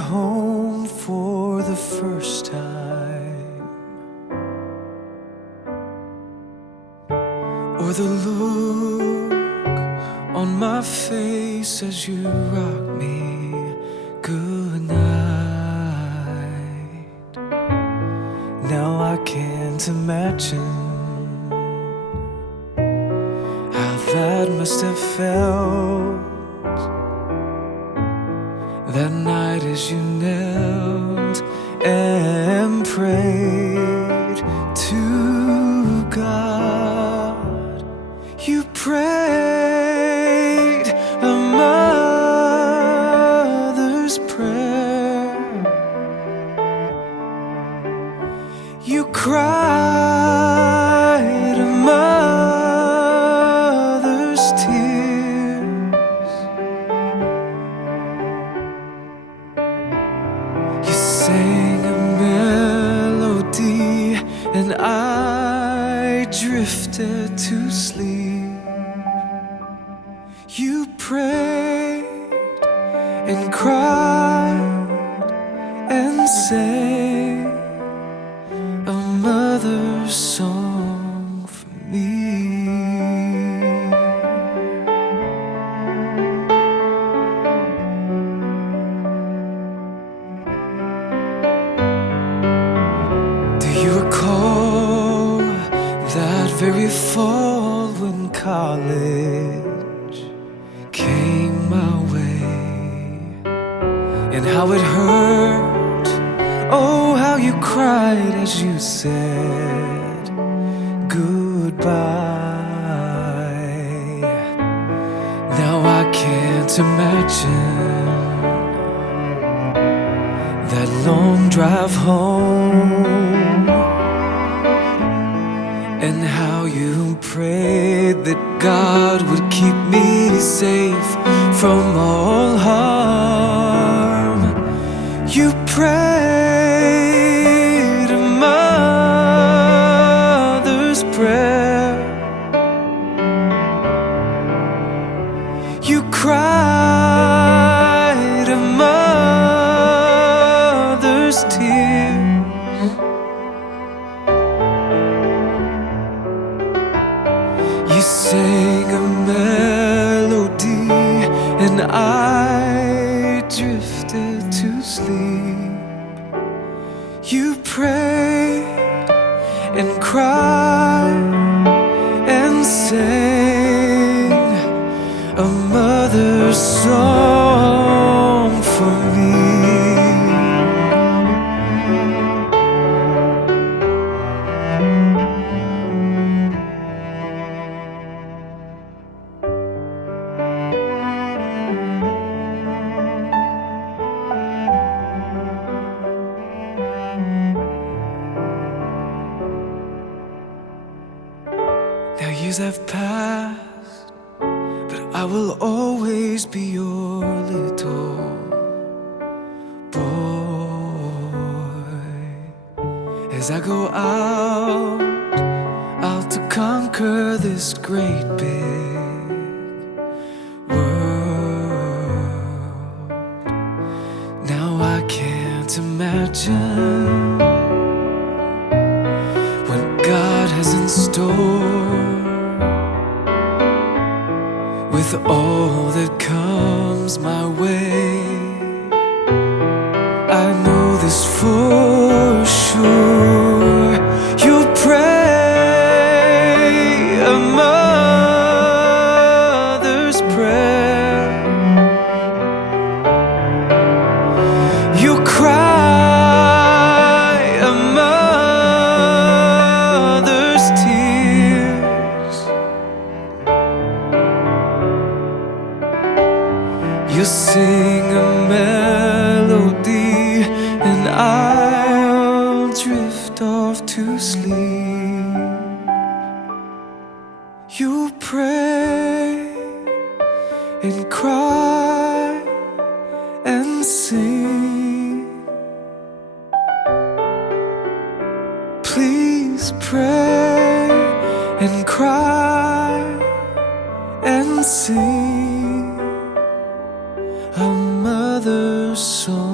home for the first time, or the look on my face as you rock me goodnight. Now I can't imagine how that must have felt that night as you knelt and prayed to God. You prayed a mother's prayer. You cried a mother's tears. You sang a melody and I drifted to sleep. You prayed and cried and sang a mother's song for me. Do you recall that very fall when college came my way, and how it hurt? Oh, how you cried as you said goodbye. Now I can't imagine that long drive home, and how you prayed that God would keep me safe from all harm. You prayed a mother's prayer. You cried a mother's tears. You sang a melody and I drifted to sleep. You prayed and cried and sang a mother's song for me. Now years have passed, but I will always be your little boy. As I go out to conquer this great big world. Now I can't imagine what God has in store with all that comes my way. I know this for sure. You'll pray a mother's prayer. You'll cry a mother's tears. You sing a melody and I'll drift off to sleep. You pray and cry and sing. Please pray and cry and sing a mother's song.